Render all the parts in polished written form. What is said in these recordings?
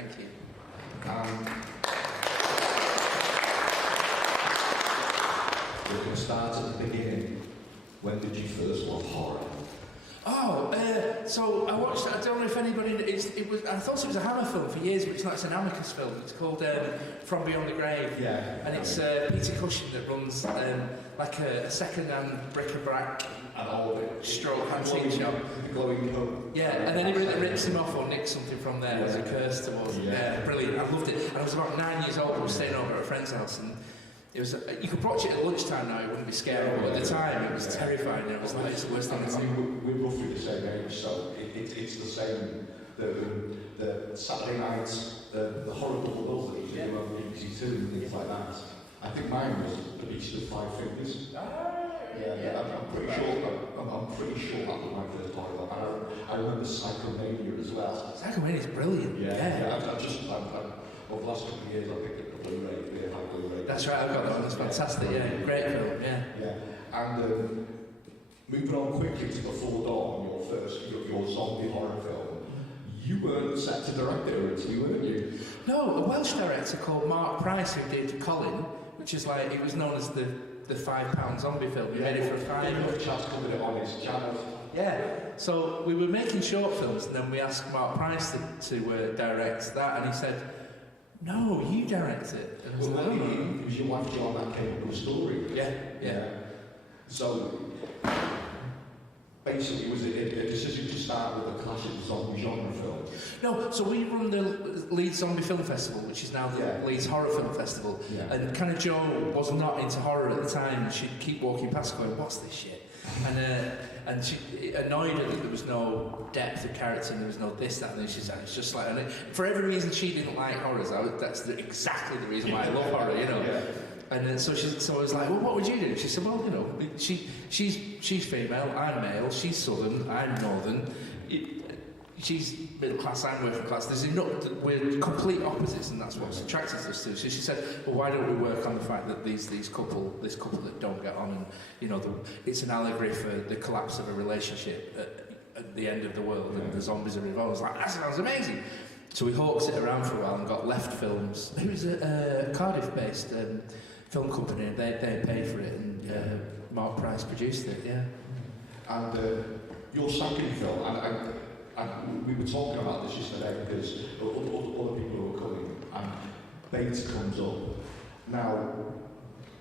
Thank you. We're going to start at the beginning. When did you first love horror? So I watched. I don't know if anybody. It was. I thought it was a Hammer film for years, but it's not. It's an Amicus film. It's called From Beyond the Grave. Yeah. And it's Peter Cushing that runs like a second-hand bric-a-brac And all of it. stroke antique shop. The glowing coat. Yeah, and anybody that rips him off or nicks something from there is a curse towards him. Yeah, brilliant. I loved it. And I was about 9 years old. I was staying over at a friend's house, and it was. You could watch it at lunchtime now. It wouldn't be scary, but at the time it was terrifying. It was like it's the worst thing I've seen. We're roughly the same age, so it's the same. The Saturday nights, the horror double bills that you do on BBC Two and things like that. I think mine was The Beast of Five Fingers. I'm pretty sure that was my first horror film. I remember Psychomania as well. Psychomania is brilliant. Over the last couple of years, I picked up the Blu-ray, high Blu-ray. That's right, I've got that one. That's fantastic. Yeah, great film. Yeah. And moving on quickly to Before Dawn, your zombie horror film. You weren't set to direct it originally, weren't you? No, a Welsh director called Mark Price who did Colin, which is like, it was known as the £5 zombie film. He made it for a £5. Chad's covered it on his channel. Yeah, so we were making short films and then we asked Mark Price to direct that, and he said, "No, you direct it." And I was like, it was your wife John that came up with a story. Yeah. So basically, it was a decision to start with a classic zombie genre film. No, so we run the Leeds Zombie Film Festival, which is now the Leeds Horror Film Festival. Yeah. And kind of Jo was not into horror at the time, and she'd keep walking past going, "What's this shit?" And she, it annoyed her that there was no depth of character and there was no this, that, and then she's like, it's just like, and for every reason she didn't like horrors, that's exactly the reason why I love horror, you know. Yeah. And then so I was like, "Well, what would you do?" She said, "Well, you know, she's female, I'm male, she's southern, I'm northern. She's middle class, I'm working class. We're complete opposites, and that's what's attracted us to." So she said, "Well, why don't we work on the fact that this couple that don't get on, and you know, it's an allegory for the collapse of a relationship at the end of the world, and the zombies are involved." I was like, "That sounds amazing." So we hawked it around for a while and got Left Films. It was a Cardiff-based film company, and they paid for it, and Mark Price produced it. Yeah. And your second film, and we were talking about this yesterday because other people were coming, and Bait comes up. Now,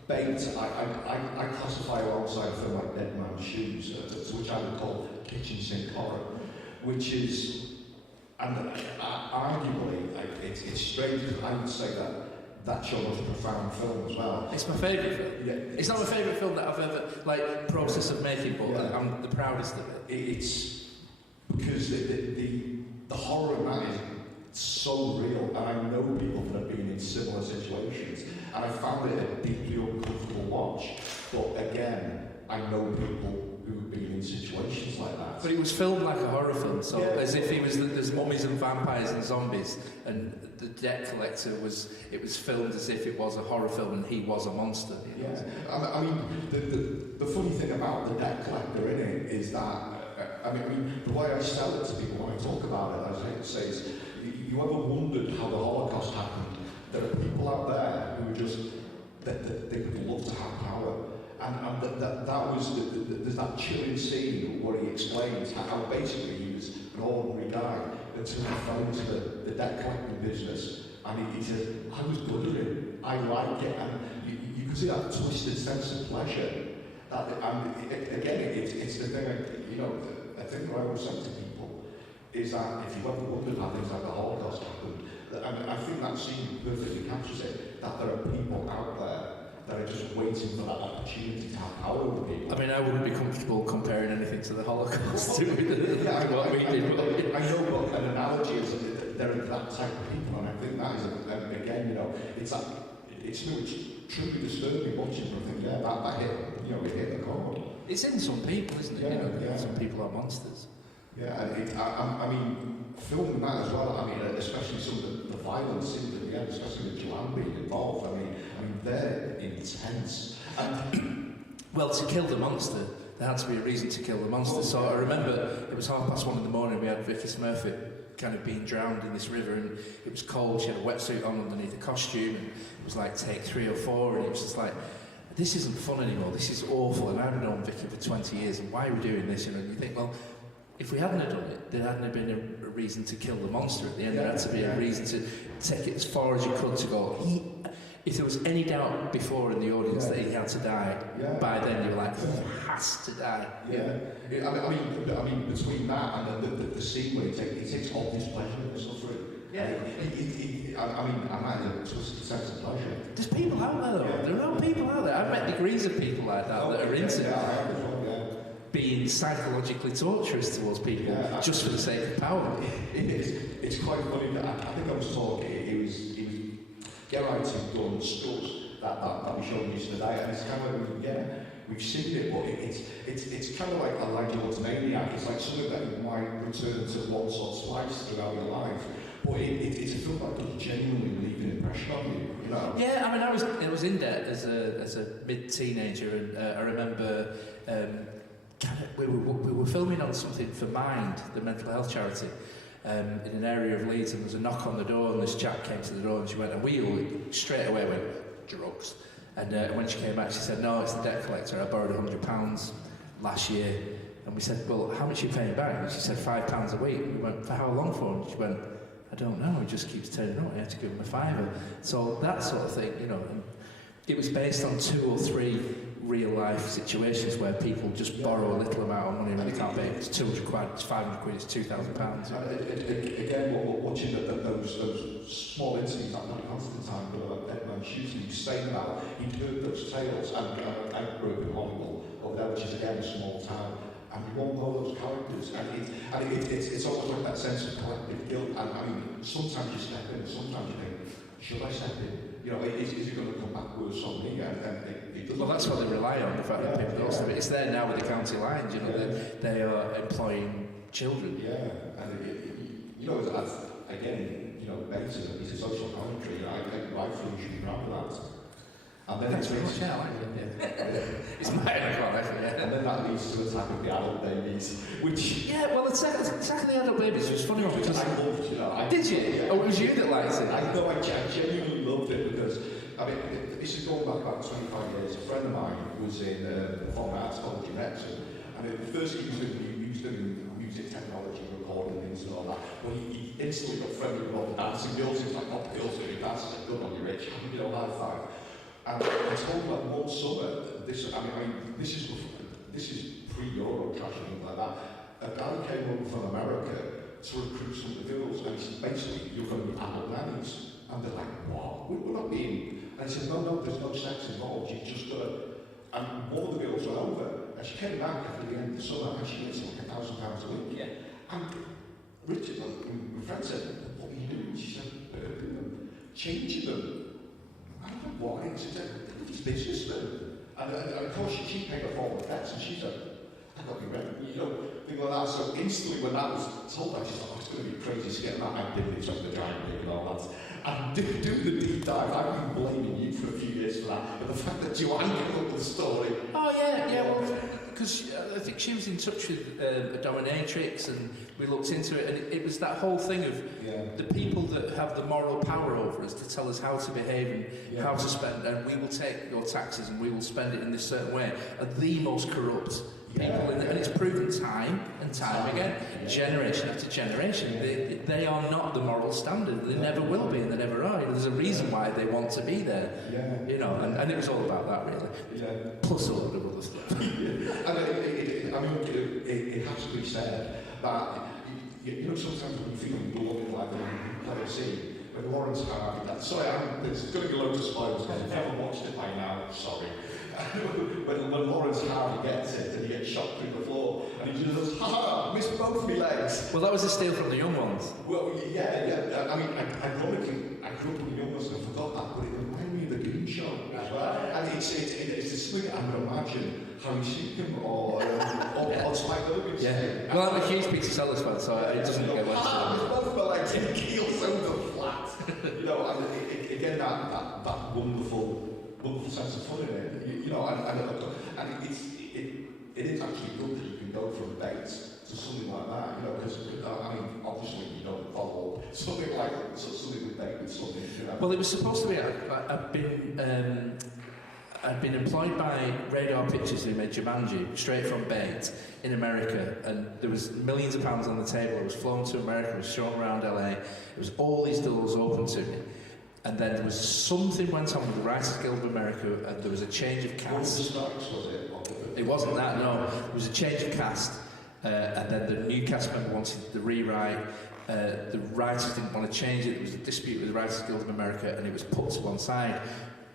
Bait, I classify alongside a film like Dead Man's Shoes, which I would call kitchen sink horror, which is, and arguably, it's strange because I would say that's your most profound film as well. It's my favourite film. Yeah. It's not my favourite film that I've ever, process of making, but I'm the proudest of it. It's because the horror in that is so real, and I know people that have been in similar situations, and I found it a deeply uncomfortable watch. But again, I know people who've been in situations like that. But it was filmed like a horror film, so as if there's mummies and vampires and zombies, and the debt collector was filmed as if it was a horror film and he was a monster. Yeah, I mean, the funny thing about the debt collector in it is that. I mean, the way I sell it to people when I talk about it, as I say, is, you ever wondered how the Holocaust happened? There are people out there who just, they would love to have power. And that was, there's that chilling scene where he explains how basically he was an ordinary guy until he fell into the debt collecting business. And he says, "I was good at it, I like it." And you can see that twisted sense of pleasure. And again, it's the thing, you know, the thing that I always say to people is that if you've ever wondered how things like the Holocaust happened, I think that scene perfectly captures it, that there are people out there that are just waiting for that opportunity to have power over people. I mean, I wouldn't be comfortable comparing anything to the Holocaust to what we did. I know, but an analogy is that there are that type of people, and I think that is, again, you know, it's truly disturbing watching and think, that hit, you know, it hit the chord. It's in some people, isn't it? Yeah, Some people are monsters. Yeah, and I mean, filming that as well, I mean, especially some of the violence scenes at the end, especially with Joanne being involved, I mean, they're intense. Well, to kill the monster, there had to be a reason to kill the monster. So I remember it was 1:30 in the morning, we had Vicky Smurfit kind of being drowned in this river, and it was cold. She had a wetsuit on underneath a costume, and it was like take 3 or 4, and it was just like, this isn't fun anymore. This is awful, and I've known Vicky for 20 years, and why are we doing this? You know, and you think, well, if we hadn't have done it, there hadn't have been a reason to kill the monster at the end. There had to be a reason to take it as far as you could to go. If there was any doubt before in the audience that he had to die, by then you were like, he has to die. I mean, between that and the scene where he takes all his pleasure in the suffering. I mean, I might have a twisted sense of pleasure. There's people out there, though. There are people out there. I've met degrees of people like that that are into being psychologically torturous towards people just for the sake of power. It's quite funny that I think I was talking. It was Gerard's done stuff that we showed you today, and it's kind of we've seen it, but it's kind of like a Maniac. It's like something that you might return to once or twice throughout your life. But it's a film that does genuinely leave an impression on you, you know? Yeah, I mean, I was in debt as a mid-teenager, and I remember we were filming on something for Mind, the mental health charity, in an area of Leeds, and there was a knock on the door, and this chap came to the door, and she went, and we straight away went, drugs. And when she came back, she said, no, it's the debt collector. I borrowed £100 last year. And we said, well, how much are you paying back? And she said, £5 a week. And we went, for how long for? And she went, I don't know, he just keeps turning up, you have to give him a £5. So that sort of thing, you know, and it was based on 2 or 3 real life situations where people just borrow a little amount of money when they can't pay. It's 200 quid, it's 500 quid, it's £2,000. Again, watching those small interviews like Matt Constantine, but Edmund Shooting, he's saying that he'd heard those tales, and I grew up in Hollywood over there, which is again a small town. And you won't know those characters, and it's almost like that sense of collective guilt. And I mean, sometimes you step in, sometimes you think, should I step in? You know, is it going to come back worse on me? And it doesn't. Well, that's what they rely on, the fact that people don't step in. It's there now with the county lines, you know, they are employing children. Yeah, and you know, as again, you know, it's a social commentary. I feel you should be proud of that. And then Thanks very much, yeah, I like it, It's my actually, And then that leads to Attack of the Adult Babies, which... Yeah, well, Attack of the Adult Babies was funny because... I loved, you know... Did you? Oh, it was you that liked it? I genuinely loved it because, I mean, this is going back about 25 years. A friend of mine was in Performing Arts College in Epsom, and at first he was doing music technology, recording things and all that, but he instantly got friendly with all the dancing girls. He was like, oh, girls are doing dancing, they're good on you, Rich, you know, high five. And I told him like one summer, this is pre-Euro trash and things like that. A guy came over from America to recruit some of the girls, and he said, basically, you're going to be adult nannies. And they're like, what? We're not being... And he said, no, there's no sex involved, you just got to... And one of the girls went over, and she came back after the end of the summer, and she gets like £1,000 a week. Yeah. And Richard, my friend said, what are you doing? She said, changing them. I don't know why, it's businessman. And of course she paid her forward debts, and she said, I got you ready, you know, things like that. So instantly when that was told her, she's like, oh, it's going to be crazy to get that. I did it on the giant thing and all that. And do the deep dive. I've been blaming you for a few years for that, but the fact that Joanne came up with the story. Oh yeah, well, because I think she was in touch with a dominatrix, and we looked into it, and it was that whole thing of the people that have the moral power over us to tell us how to behave and how to spend, and we will take your taxes and we will spend it in this certain way, are the most corrupt people, and it's proven time and time again, generation after generation. They are not the moral standard. They never will be, and they never are. You know, there's a reason why they want to be there. You know, and it was all about that really. Plus a load of other stuff. It has to be said that you know, sometimes when you feel blood like when you play a scene, when Lawrence Harvey, there's going to be loads of spoilers because if you haven't watched it by now, sorry. when Lawrence Harvey gets it and he gets shot through the floor and he just goes, ha, missed both my legs. Well, that was a steal from the young ones. Well, yeah. I mean, ironically, I grew up with the young ones and I forgot that, but it reminded me of the Goon Show as well. And it's a swing, I would imagine, Harry Sheehan or Spike Logan's. Yeah. Well, I'm a huge Peter Sellers fan, so it doesn't get worse. Both my legs in keels over flat. You know, and again, that wonderful sense of fun in it. You know, and it is actually good that you can go from dates to something like that, you know, because, I mean, obviously you don't follow something like something with David, something, you know. Well, it was supposed to be, I'd been employed by Radar Pictures, who made Jumanji, straight from Bait, in America, and there was millions of pounds on the table. I was flown to America, I was shown around LA, it was all these doors open to me. And then there was something went on with the Writers Guild of America, and there was a change of cast. Was it? It wasn't that, no. There was a change of cast, and then the new cast member wanted the rewrite. The writers didn't want to change it. There was a dispute with the Writers Guild of America, and it was put to one side.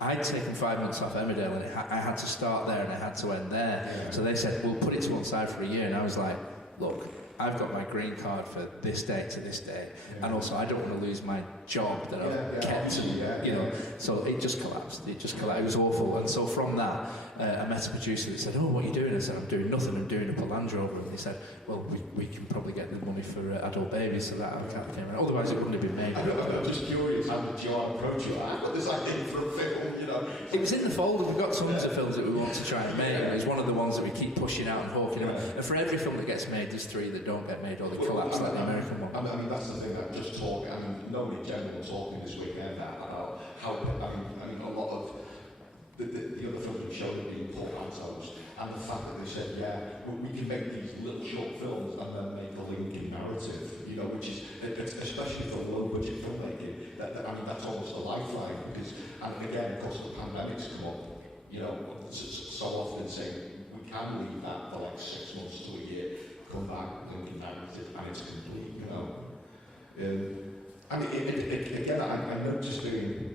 I'd taken 5 months off Emmerdale, and I had to start there and I had to end there. Yeah. So they said, we'll put it to one side for a year, and I was like, look, I've got my green card for this day to this day, and also I don't want to lose my job that I've kept, you know. So it just collapsed. It was awful. And so from that, I met a producer who said, "Oh, what are you doing?" I said, "I'm doing nothing. I'm doing a Polandra over." And he said, "Well, we can probably get the money for adult babies, so that came out. Otherwise, it wouldn't have been made." I'm just curious, how did Joanne approach you? I've got this idea for a film, you know. It was in the folder. We've got tons of films that we want to try and make. It was one of the ones that we keep pushing out and hawking out. And for every film that gets made, there's 3 that don't get made or they collapse like the American one. I mean, that's the thing. I'm just talking. I mean, nobody in general talking this weekend about how. I mean, a lot of the other films we showed have been portmanteaus, and the fact that they said, yeah, we can make these little short films and then make a linking narrative, you know, which is, especially for low budget filmmaking, I mean, that's almost a lifeline, because, and again, of course, the pandemic's come up, you know, so often saying we can leave that for like 6 months to a year, come back, linking narrative, and it's complete, you know. I mean, again, I noticed doing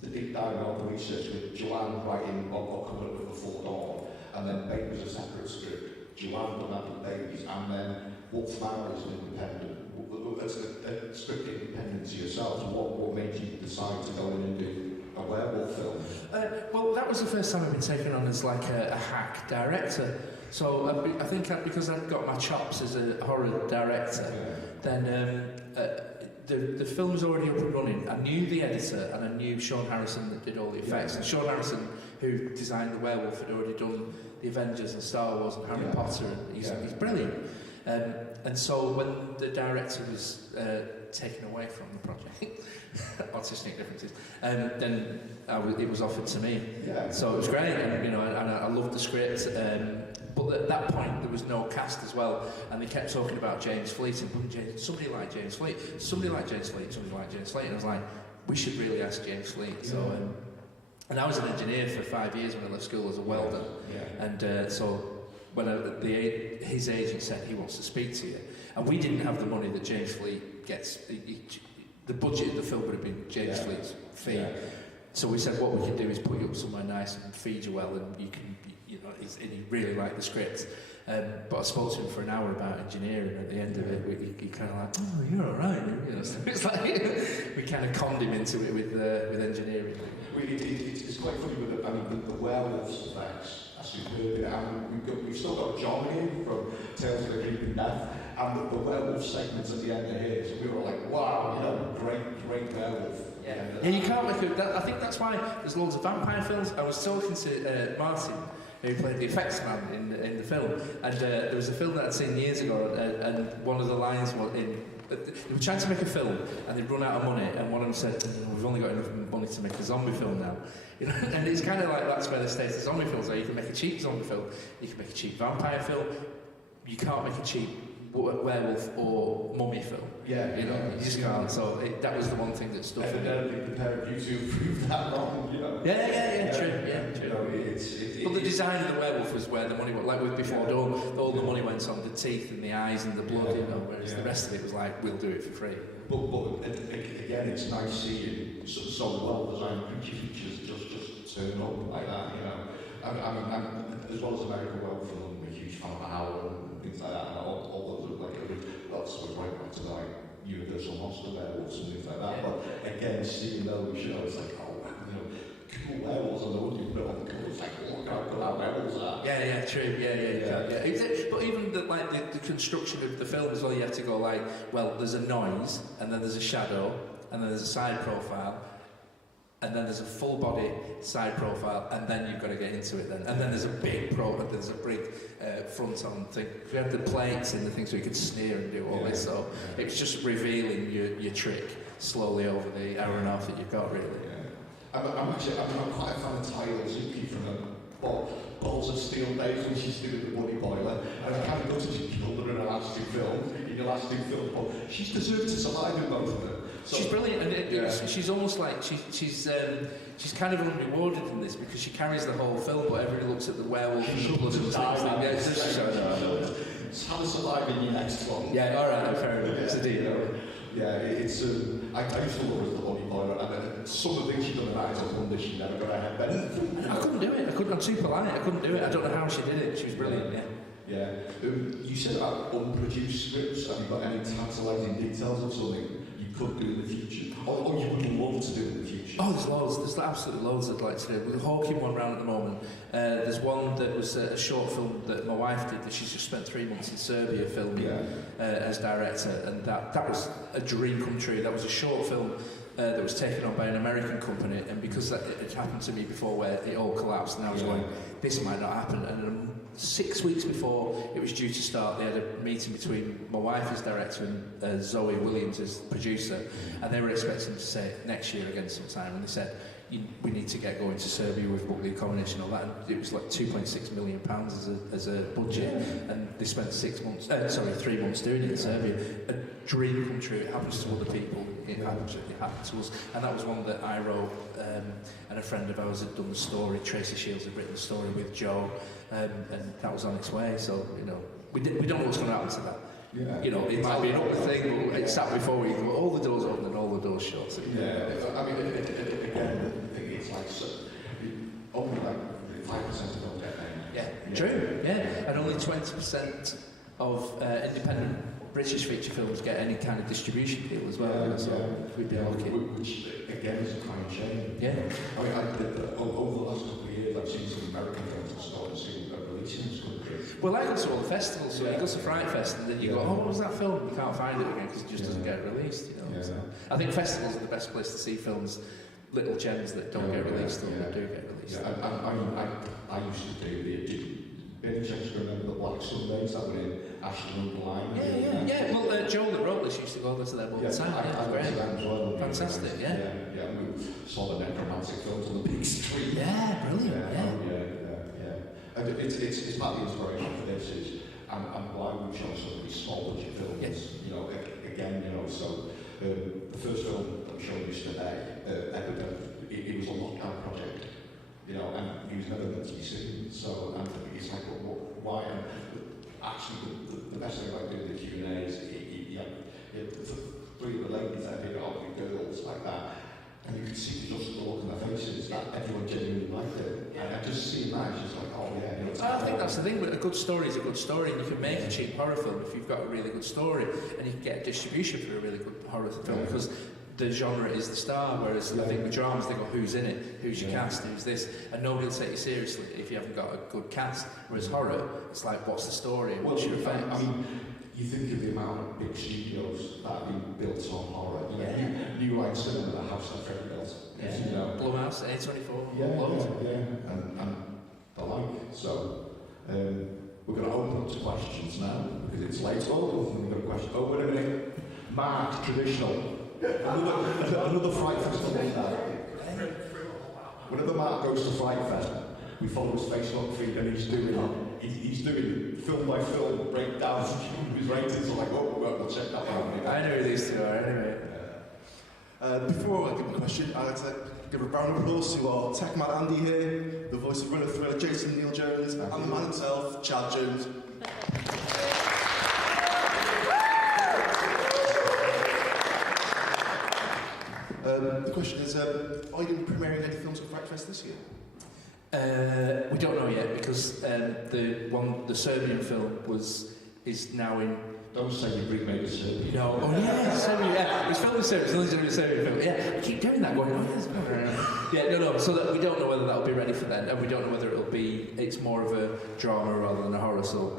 the deep dive and all the research with Joanne writing or coming up with Before Dawn, and then Bait was a separate script, Joanne done Adult Babies, and then Wolf Mauer is an independent. That's a script independence yourselves. What made you decide to go in and do a werewolf film? Well, that was the first time I've been taken on as like a hack director. So I think because I'd got my chops as a horror director, then the film was already up and running. I knew the editor and I knew Sean Harrison that did all the effects. And Sean Harrison, who designed The Werewolf, had already done The Avengers and Star Wars and Harry Potter, and he's brilliant. And so when the director was taken away from the project, artistic differences, then it was offered to me. Yeah. So it was great, and you know, and I loved the script. But at that point, there was no cast as well, and they kept talking about James Fleet, and somebody like James Fleet, somebody like James Fleet, somebody like James Fleet, and I was like, we should really ask James Fleet. So, and I was an engineer for 5 years when I left school as a welder, and so when his agent said he wants to speak to you, and we didn't have the money that James Fleet gets. The budget of the film would have been James Fleet's fee. Yeah. So we said what we can do is put you up somewhere nice and feed you well, and you can, you know, and he really liked the script. But I spoke to him for an hour about engineering. At the end of it, he kind of like, oh, you're all right. You know, so it's like we kind of conned him into it with engineering. It's quite funny with the werewolves effects. As we've heard it, and we've still got John here from Tales of the Creeping Death, and the werewolf segments at the end of here. So we were like, wow, you know, great werewolf. Yeah, you can't make it. I think that's why there's loads of vampire films. I was talking to Martin, who played the effects man in the film, and there was a film that I'd seen years ago, and one of the lines was in. They were trying to make a film, and they'd run out of money, and one of them said, "We've only got enough money to make a zombie film now." You know, and it's kind of like that's where the state of zombie films are. You can make a cheap zombie film, you can make a cheap vampire film, you can't make a cheap werewolf or mummy film. Yeah, you know, you just can't. So that was the one thing that stuck. Evidently, the pair of you two proved that wrong. You know. Yeah, true. You know, but the design of the werewolf was where the money went. Like with Before Dawn, all the money went on the teeth and the eyes and the blood. You know, whereas the rest of it was like, we'll do it for free. But again, it's nice seeing so well designed creatures just turn up like that. You know, I'm as well as American Werewolf film, I'm a huge fan of Howard and things like that, and all those like lots of right back to like Universal Monster Werewolves and things like that. Yeah. But again, seeing those shows, like, oh, you know, cool werewolves, and the one you put on the cover, it's like, oh, look how good our werewolves are. Yeah, true. Yeah. But even the construction of the film as well, you have to go like, well, there's a noise, and then there's a shadow, and then there's a side profile. and then there's a full body side profile, and then you've got to get into it then. And then there's a big front on thing. We had the plates and the things so you could sneer and do all this, so it's just revealing your trick slowly over the hour and a half that you've got, really. I'm quite a fan of Tyler Zuki from Balls of Steel days when she's doing the Bloody Boiler, and I kind of noticed she killed her in her last two films, but she's deserved to survive in both of them. So, she's brilliant, and she's almost like she's kind of unrewarded in this because she carries the whole film, but everybody looks at the werewolf and the blood and the it's how to survive in your next one. Yeah, all right, fair enough. It's a deal. Yeah, it's I used to love her as the Bloody Boiler, and some of the things she'd done in Eyes of Wonder, she never got ahead then. I couldn't do it. I'm too polite. I couldn't do it. I don't know how she did it. She was brilliant. Yeah. You said about unproduced scripts. Have you got any tantalising details of something you could do in the future, or you would love to do in the future? Oh, there's loads. There's absolutely loads I'd like to do. We're hawking one round at the moment. There's one that was a short film that my wife did that she's just spent 3 months in Serbia filming as director, and that was a dream come true. That was a short film that was taken on by an American company, and because it happened to me before where it all collapsed, and I was going, this might not happen. And 6 weeks before it was due to start, they had a meeting between my wife as director and Zoe Williams as producer, and they were expecting to say it next year again sometime, and they said, we need to get going to Serbia with book the accommodation and all that, and it was like £2.6 million as a budget, and they spent 3 months doing it in Serbia. A dream come true. It happens to other people, it happened to us, and that was one that I wrote, and a friend of ours had done the story. Tracy Shields had written the story with Joe, and that was on its way. So we don't know what's going to happen to that. Yeah. It might be an upward thing, but it's sat before we go, all the doors open and all the doors shut. So, I mean, again, the thing is like, only like 5% of them get named. Yeah, true, and only 20% of independent British feature films get any kind of distribution deal as well, so we'd be lucky. Which, again, is a kind of shame. Yeah. I mean, over the last couple of years, I've seen some American films that started seeing releasing in this country. Well, I go to all the festivals, so you go to Fright Fest, and then you go, what was that film? You can't find it again because it just doesn't get released, So I think festivals are the best place to see films, little gems that don't get released or that do get released. I used to do any chance to remember the Black Sundays that were in Ashton-under-Lyne? Yeah. Well, Joel that wrote this used to go over to them all the time. I went to them as well. Fantastic, Yeah, we saw the necromantic films on the big screen. Yeah, brilliant, And it's part of the inspiration for this is, and why we've shown some of these small budget films, so the first film that we showed you today, it was a lockdown project, and he was never meant to be seen, so, and it's like, why? And actually, the best thing about doing the Q&A is, three of the ladies that did it up with girls like that, and you could see just the look on their faces that everyone genuinely liked it. And I just see that, it's just like, I think that's the thing, but a good story is a good story, and you can make a cheap horror film if you've got a really good story, and you can get distribution for a really good horror film because the genre is the star, whereas I think with dramas they go, who's in it, who's your cast, who's this, and nobody will take you seriously if you haven't got a good cast, whereas horror, it's like, what's the story, what's your effect? I mean, you think of the amount of big studios that have been built on horror, New Line Cinema, the house that Fred built, Blumhouse, A24, and the like, so we're going to open up to questions now, because it's late. We've got a question. Oh, wait a minute. Mark, traditional. Another Fright Festival is that. Whenever Mark goes to Fright Fest, we follow his Facebook feed, and he's doing film by film breakdowns of his ratings. So like, we'll check that out. I know who these two are, anyway. Before I give a question, I'd like to give a round of applause to our tech man Andy here, the voice of Runner Thriller Jason Neil Jones, and the man himself, Chad Jones. The question is, are you going to be premiering any films at Fright Fest this year? We don't know yet because the Serbian film is now in. Don't say you remade a Serbian. No, Serbia, It was filmed in Serbia, it's only a Serbian film. Yeah, I keep doing that, going, no. So that we don't know whether that'll be ready for then, and we don't know whether it's more of a drama rather than a horror. So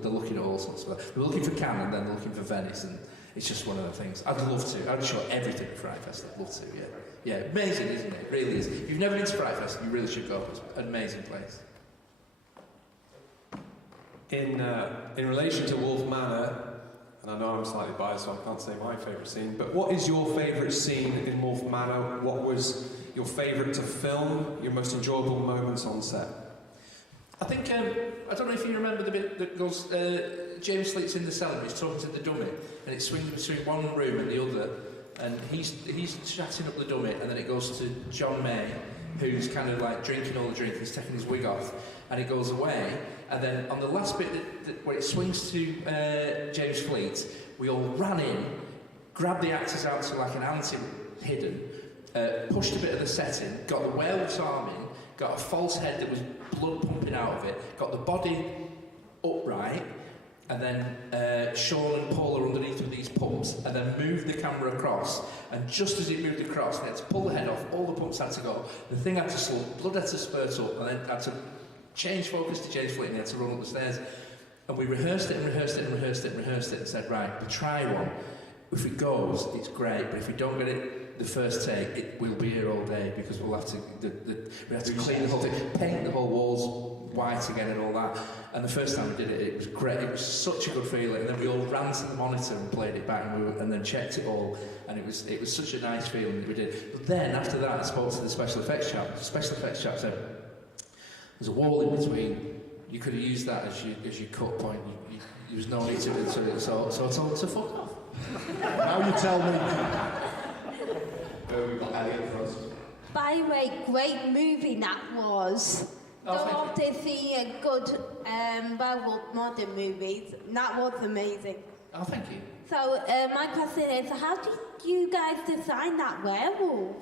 they're looking at all sorts of that. They're looking for Cannes and then they're looking for Venice, and it's just one of the things. I'd love to. I'd show everything at Fright Fest. I'd love to. Yeah, amazing, isn't it? It really is. If you've never been to Fright Fest, you really should go. It's an amazing place. In relation to Wolf Manor, and I know I'm slightly biased, so I can't say my favourite scene, but what is your favourite scene in Wolf Manor? What was your favourite to film? Your most enjoyable moments on set? I think, I don't know if you remember the bit that goes, James Fleet's in the cellar, he's talking to the dummy, and it swings between one room and the other, and he's chatting up the dummy, and then it goes to John May, who's kind of like drinking all the drink, he's taking his wig off, and it goes away, and then on the last bit where it swings to James Fleet, we all ran in, grabbed the actors out to like an ante hidden, pushed a bit of the set in, got the werewolf's arm in, got a false head that was blood pumping out of it, got the body upright, and then Sean and Paul are underneath with these pumps, and then moved the camera across, and just as it moved across, they had to pull the head off, all the pumps had to go, the thing had to slump, blood had to spurt up, and then had to change focus to James Fleet, and he had to run up the stairs. And we rehearsed it and rehearsed it and rehearsed it and rehearsed it, and said, right, we'll try one. If it goes, it's great, but if we don't get it the first take, we'll be here all day, because we'll have to, we have to clean the whole thing, paint the whole walls white again and all that. And the first time we did it, it was great. It was such a good feeling. And then we all ran to the monitor and played it back, and then checked it all. And it was such a nice feeling that we did. But then after that, I spoke to the special effects chap. The special effects chap said, "There's a wall in between. You could have used that as your cut point. There was no need to do it. So I told him to fuck off." Now you tell me. We've got Elliot for us. By the way, great movie that was. Oh, Don't see a good werewolf modern movies. That was amazing. Oh, thank you. So my question is, how did you guys design that werewolf?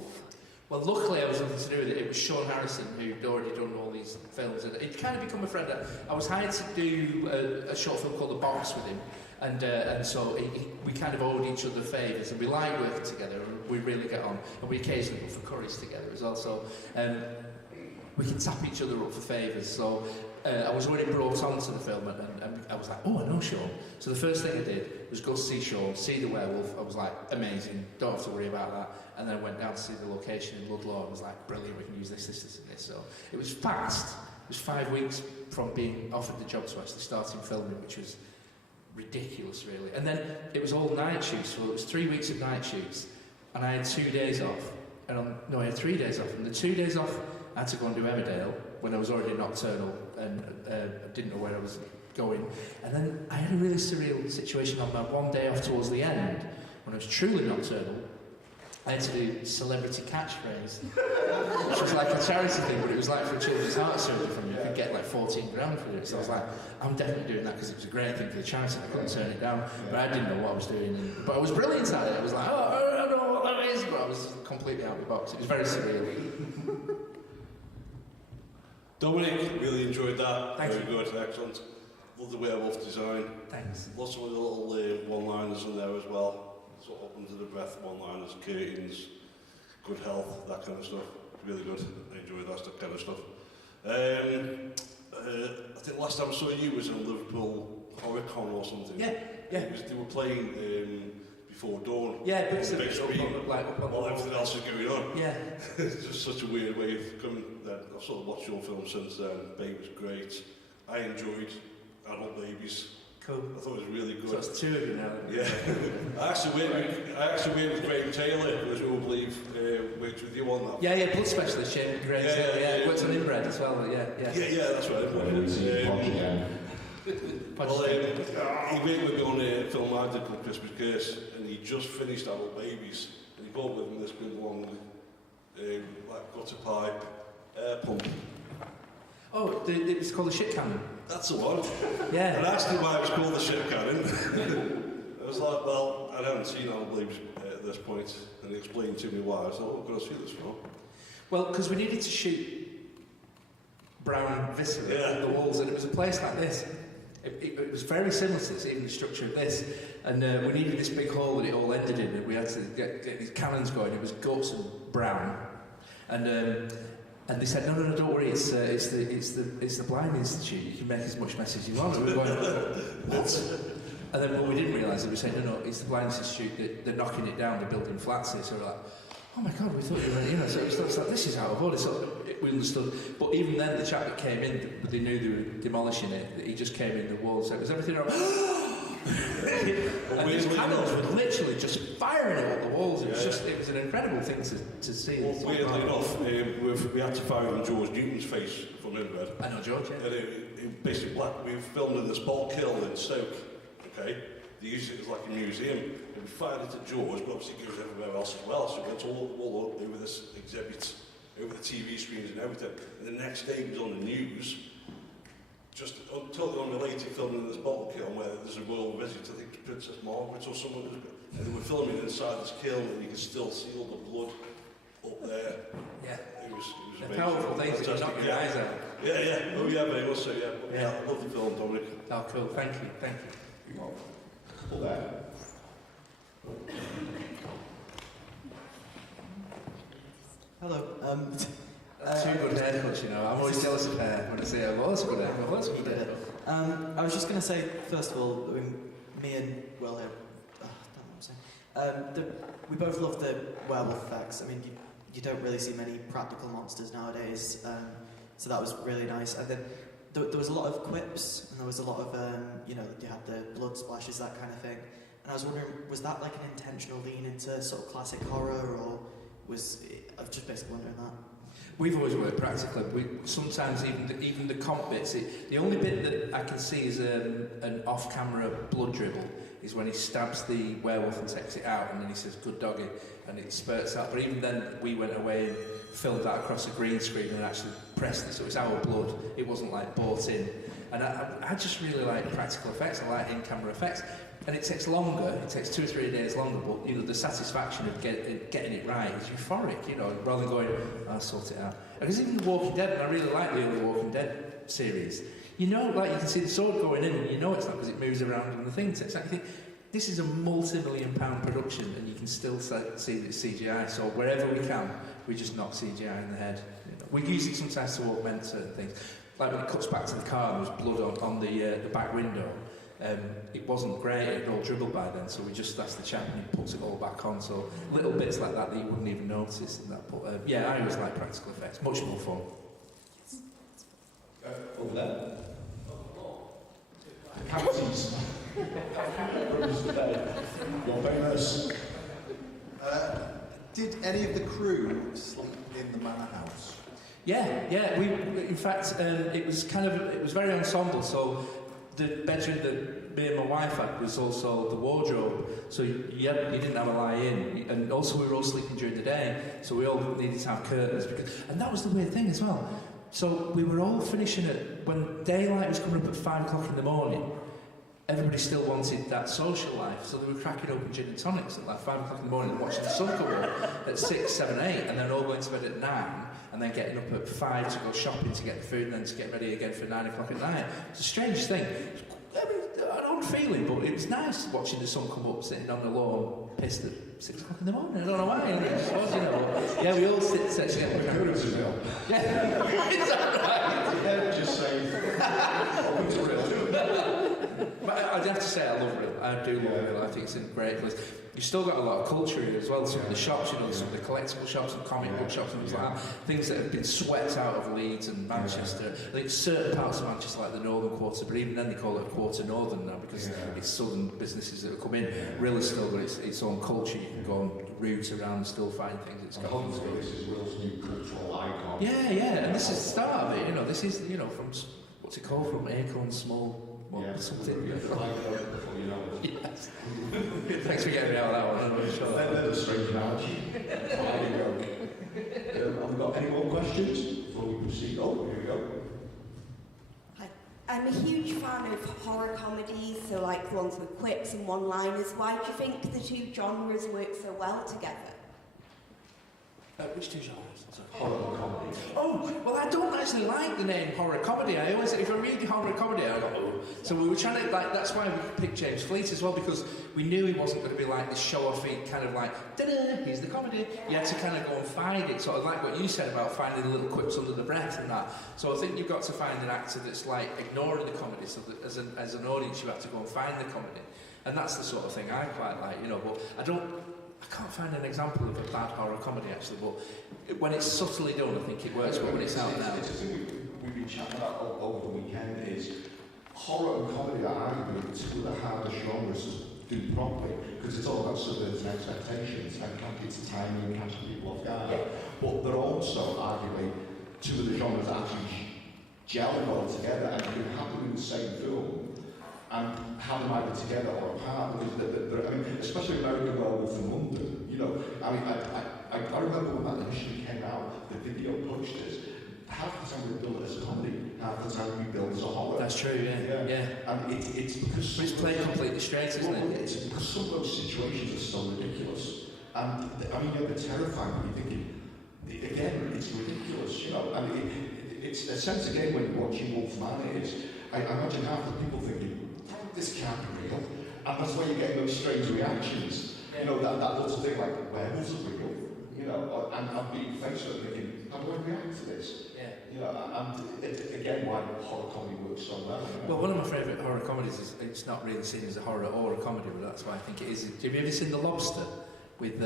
Well, luckily I was nothing to do with it. It was Sean Harrison who'd already done all these films, and it kind of become a friend. I was hired to do a short film called The Box with him, and so we kind of owed each other favours, and we like working together, and we really get on, and we occasionally go for curries together as well. So we can tap each other up for favours. So I was already brought onto the film, and I was like, oh, I know Sean. So the first thing I did was go see Sean, see the werewolf. I was like, amazing, don't have to worry about that. And then I went down to see the location in Ludlow, and was like, brilliant, we can use this, and this. So it was fast. It was 5 weeks from being offered the job to actually starting filming, which was ridiculous, really. And then it was all night shoots, so it was 3 weeks of night shoots, and I had 2 days off. I had 3 days off, and the 2 days off, I had to go and do Emmerdale when I was already nocturnal, and I didn't know where I was going. And then I had a really surreal situation on my one day off towards the end, when I was truly nocturnal. I had to do celebrity catchphrase, which was like a charity thing, but it was like for a children's heart surgery from you could get like 14 grand for it. So I was like, I'm definitely doing that because it was a great thing for the charity. I couldn't turn it down, but I didn't know what I was doing. But I was brilliant at it. I was like, oh, I don't know what that is, but I was completely out of the box. It was very surreal. Dominic, really enjoyed that. Thank Very good, excellent. Love the werewolf design. Thanks. Lots of little one-liners in there as well. Sort of under the breath one-liners, curtains, good health, that kind of stuff. Really good. I enjoyed that kind of stuff. I think last time I saw you was in Liverpool HorrorCon or something. Yeah. They were playing Before Dawn. Yeah, big screen, up while everything else is going on. Yeah. It's just such a weird way of coming. I've sort of watched your film since then. Babe was great. I enjoyed Adult Babies. Cool. I thought it was really good. So it's two of you now. Yeah. I actually went with Graham Taylor, who, as you will believe, worked with you on that. Yeah, blood specialist, Shane Graham Taylor, yeah. Worked on Inbred as well, yeah. Yeah, that's right. Well, he worked with me on a film I did called Christmas Curse, and he just finished Adult Babies, and he brought with him this big long, like gutter pipe pump. Oh, it's called the shit cannon. That's the one. Yeah. And I asked him why it was called the shit cannon. I was like, well, I haven't seen Adult Babies at this point, and he explained to me why. I was like, what can I see this for? Well, because we needed to shoot brown viscera on the walls, and it was a place like this. It was very similar to this, even the structure of this, and we needed this big hole that it all ended in, and we had to get these cannons going. It was guts and brown, and they said, no, don't worry, it's the Blind Institute. You can make as much mess as you want. And we were going, what? And then what we didn't realise, we were saying, no, it's the Blind Institute, they're knocking it down, they're building flats here. So we're like, oh my God, we thought you were, so it was like, this is out of order. So we understood. But even then, the chap that came in, they knew they were demolishing it, he just came in the walls, so it was everything around. And these panels were literally just firing out the walls. It was it was an incredible thing to see. Well, weirdly enough, we had to fire on George Newton's face from Inbred. I know George, yeah. And it basically, we filmed in this ball kiln in Stoke, okay? They used it as like a museum, and we fired it at George, but obviously it goes everywhere else as well, so it went all over this exhibit, over the TV screens and everything. And the next day it was on the news, just totally unrelated, filming in this bottle kiln where there's a royal visit, I think to Princess Margaret or someone, and they were filming inside this kiln and you could still see all the blood up there. Yeah. It was amazing. Powerful things that you knock your eyes out. Yeah. Oh yeah, very much so, yeah. I love the film, Dominic. Oh, cool. Thank you. You're welcome. Couple there. Hello. Two good haircuts, you know. I'm always jealous of hair when I say, oh, that's a good haircut. That's a good haircut. I was just going to say, first of all, me and Will here, I don't know what I'm saying. We both love the werewolf effects. I mean, you don't really see many practical monsters nowadays, so that was really nice. And then there was a lot of quips, and there was a lot of, you had the blood splashes, that kind of thing. And I was wondering, was that like an intentional lean into sort of classic horror, or I was just basically wondering that. We've always worked practically. Sometimes even the comp bits. The only bit that I can see is an off-camera blood dribble is when he stabs the werewolf and takes it out, and then he says "good doggy," and it spurts out. But even then, we went away and filmed that across a green screen and actually pressed it, so it was our blood. It wasn't like bought in. And I just really like practical effects. I like in-camera effects. And it takes longer, it takes 2 or 3 days longer, but the satisfaction of getting it right is euphoric, rather than going, I'll sort it out. Because even The Walking Dead, and I really like the early Walking Dead series, you can see the sword going in, and it's not because it moves around on the thing. So it's like, you think, this is a multi-million-pound production, and you can still see that it's CGI, so wherever we can, we just knock CGI in the head. We use it sometimes to augment certain things. Like when it cuts back to the car and there's blood on the back window. It wasn't great, it had all dribbled by then, so we just asked the chap and he puts it all back on, so little bits like that you wouldn't even notice in that. But I always like practical effects, much more fun. Over there. Counties. You're famous. Did any of the crew sleep in the manor house? Yeah. We, in fact, it was very ensemble. So the bedroom that me and my wife had was also the wardrobe. So you didn't have a lie in, and also we were all sleeping during the day. So we all needed to have curtains and that was the weird thing as well. So we were all finishing it when daylight was coming up at 5 o'clock in the morning. Everybody still wanted that social life, so they were cracking open gin and tonics at like 5 o'clock in the morning and watching the sun come up at 6, 7, 8, and then all going to bed at 9, and then getting up at 5 to go shopping to get the food, and then to get ready again for 9 o'clock at night. It's a strange thing. I mean, an odd feeling, but it was nice watching the sun come up, sitting on the lawn, pissed at 6 o'clock in the morning. I don't know why. It just was, Yeah, we all sit together. Yeah. Is that right? Yeah, just saying. Welcome to real. But I'd have to say I love Rill. I do love Rill. I think it's a great place. You've still got a lot of culture here as well. Some of the shops, some of the collectible shops and comic book shops and things like that. Things that have been swept out of Leeds and Manchester. I think certain parts of Manchester, like the northern quarter, but even then they call it a quarter northern now because it's southern businesses that have come in. Rill has still got its own culture. You can go and route around and still find things. It's got. This is Will's new cultural icon. Yeah, and this is the start of it. This is from what's it called, from Acorn Small. Something. Yes. Thanks for getting me out of that one. That's a strange analogy. There you go. Have we got any more questions before we proceed? Oh, here we go. Hi. I'm a huge fan of horror comedies, so like the ones with quips and one-liners. Why do you think the two genres work so well together? Which two genres? Horror and comedy. Oh, well, I don't actually like the name horror comedy. I always, if I read the horror comedy, I go, oh. So we were trying to, like, that's why we picked James Fleet as well, because we knew he wasn't going to be like the show-offy kind of like, da-da, here's the comedy. You had to kind of go and find it, sort of like what you said about finding the little quips under the breath and that. So I think you've got to find an actor that's like ignoring the comedy, so that as an audience you have to go and find the comedy. And that's the sort of thing I quite like, you know, but I can't find an example of a bad horror comedy actually, but when it's subtly done, I think it works, but when it's out now. It's a thing we've been chatting about over the weekend is horror and comedy are arguably two of the hardest genres to do properly, because it's all about subverting expectations and it's timing and catching people off guard. Yeah. But they're also arguably two of the genres that actually gel well together, and you can have them in the same film and have them either together or apart, because I mean, especially American Werewolf in London, you know, I mean, I remember when that initially came out, the video posters, half the time we build it as a comedy, half the time we build it as a horror. That's true, yeah. And it's because... But it's played completely straight, isn't it? It's because some of those situations are so ridiculous. And, I mean, they're terrifying, but you're thinking, again, it's ridiculous, you know, and it's a sense again when you're watching Wolf Man is, I imagine half the people thinking, this can't be real. And that's why you're getting those strange reactions. Yeah. You know, that little thing like, werewolves are real? You know, and I'm being faced with it thinking, how do I react to this? Yeah. You know, and again, why horror comedy works so well. You know? Well, one of my favourite horror comedies is, it's not really seen as a horror or a comedy, but that's why I think it is. Have you ever seen The Lobster? With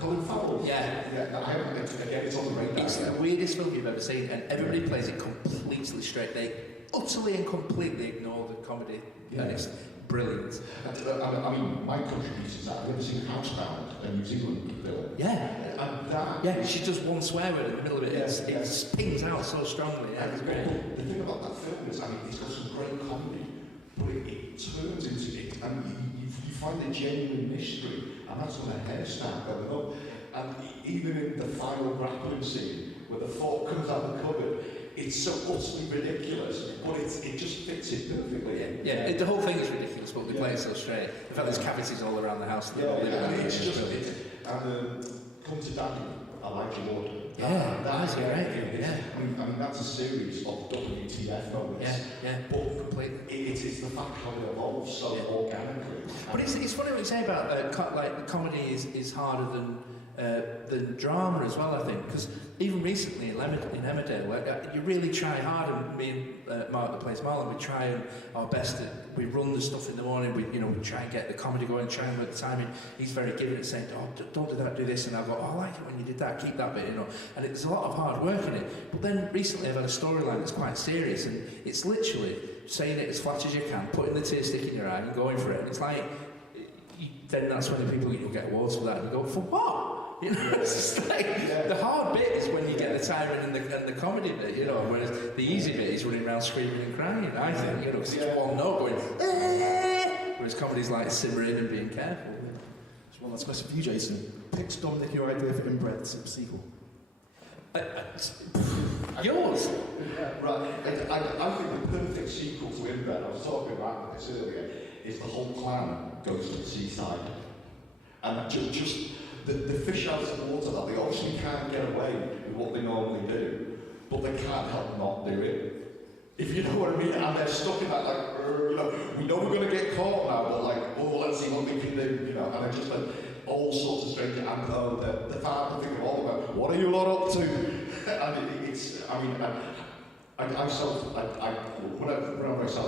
Colin Farrell? Yeah. I haven't, again, it's on the radar. It's the weirdest film you've ever seen, and everybody plays it completely straight. They utterly and completely ignore the comedy, and it's brilliant. I mean, my contribution is that I've never seen Housebound, a New Zealand film. Yeah. And that... Yeah, she does one swear word in the middle of it. It pings out so strongly. Yeah, it's great. The thing about that film is, I mean, it's got some great comedy, but it turns into it, and you find the genuine mystery, and that's when a hair snap going up. And even in the final grappling scene, where the fork comes out of the cupboard, it's so utterly ridiculous, but it just fits it perfectly. Yeah, the whole thing is ridiculous, but they play it so straight. In fact, there's cavities all around the house. It's just brilliant. And Come to Daddy, Elijah Wood. That's great. Yeah. I mean, that's a series of WTF moments. Yeah, but completely. It's the fact how it evolves so organically. But it's funny what you say about like comedy is harder than drama as well, I think, because even recently in Emmerdale, you really try hard, and me and Mark that plays Marlon, we try our best. We run the stuff in the morning. We try and get the comedy going, try and work the timing. He's very giving at saying, "Oh, don't do that, do this," and I go, "Oh, I like it when you did that. Keep that bit," you know. And it's a lot of hard work in it. But then recently, I've had a storyline that's quite serious, and it's literally saying it as flat as you can, putting the tear stick in your eye, and going for it. And it's like, then that's when the people get awards for that, and you go, "For what?" You know, it's just like, the hard bit is when you get the timing and the comedy bit, you know, whereas the easy bit is running around screaming and crying, I think, you know, because it's one note going, whereas comedy's like simmering and being careful. Just one last question for you, Jason. Pitch Dominic your idea for Inbred sequel. Yours? Right. I think the perfect sequel to Inbred, I was talking about this earlier, is the whole clan goes to the seaside. And that just the fish out of the water, that they obviously can't get away with what they normally do, but they can't help not do it. If you know what I mean, and they're stuck in that, like, you know, we know we're going to get caught now, but like, oh, let's see what we can do, you know, and they're just like, all sorts of strange, and the father thing all about, what are you lot up to? And it's, I mean, whenever I sell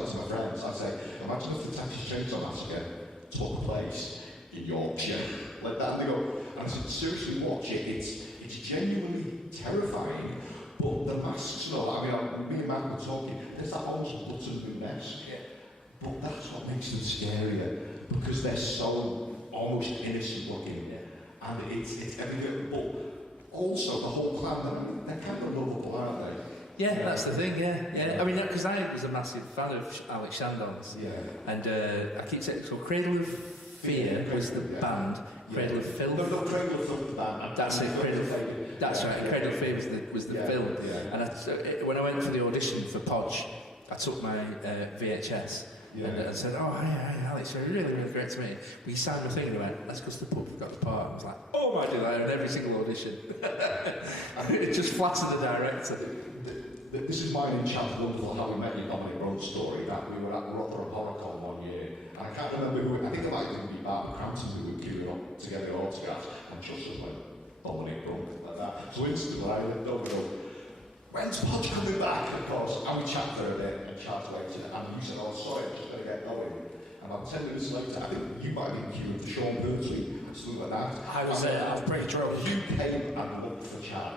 it to my friends, I say, imagine if the Texas Chainsaw Massacre took place in Yorkshire, like that, and they go, and I said, seriously watch it, it's genuinely terrifying, but the masks and all that, I mean, me and Matt were talking, there's that almost button-esque, but that's what makes them scarier, because they're so almost innocent looking, and it's everything, but also the whole clan, they're kind of lovable, aren't they? Yeah, that's the thing, yeah. I mean, because I was a massive fan of Alex Shandong's, and I keep saying, so Cradle of Fear was the band, Cradle of Filth. No, Cradle of Filth, the band. That's it, Cradle of Fear. That's right, Cradle of Fear was the film. Yeah. And when I went for the audition for Podge, I took my VHS and said, "Oh, hi, Alex, you're really, really great to meet you. We signed the thing," and he went, "Let's go to the pub, we've got the part." I was like, "Oh boom, I do that in every single audition. It just flatters the director. This is mine in Chapter Wonderful How We Met Your Dominic Brunt story, that we were at Rotherham HorrorCon one year, and I can't remember who, I think it might even be Bart Crampton who were queuing up to get the autographs, and just was like, Dominic Brunt, like that. So instantly, I didn't know, when's Podge coming back? Of course, and we chat for a bit and chat later, and you said, oh, sorry, I'm just going to get going. And about 10 minutes later, I think you might be queuing for Sean Pursley, something like that. I was pretty drunk. You came and looked for Chad,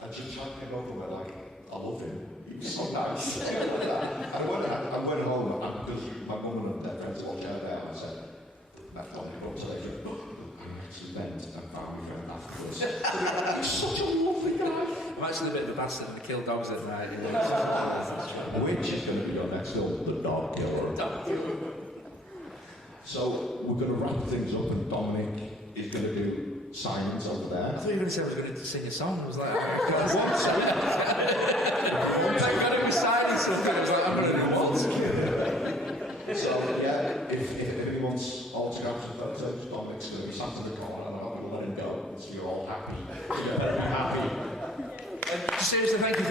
and just Chad came over and went like, I love him. He was so nice. And I went home, and because my mum and their friends all shared there, I said, met Dominic Brunt today. I actually went and found my friend afterwards. He's such a lovely guy. I'm actually a bit of a bastard and kill dogs at night. Which is going to be your next film, The Dog Killer. So we're going to wrap things up, and Dominic is going to do Simon's over there. I thought you were going to say I was going to sing a song. I was like, I've got to be signing something. I was like, I'm going to do what? So yeah, if anyone's autographs and photos, Dominic's going to be sat in the corner, and I'm not going to let him go. So you're all happy. You're very happy. Seriously, thank you.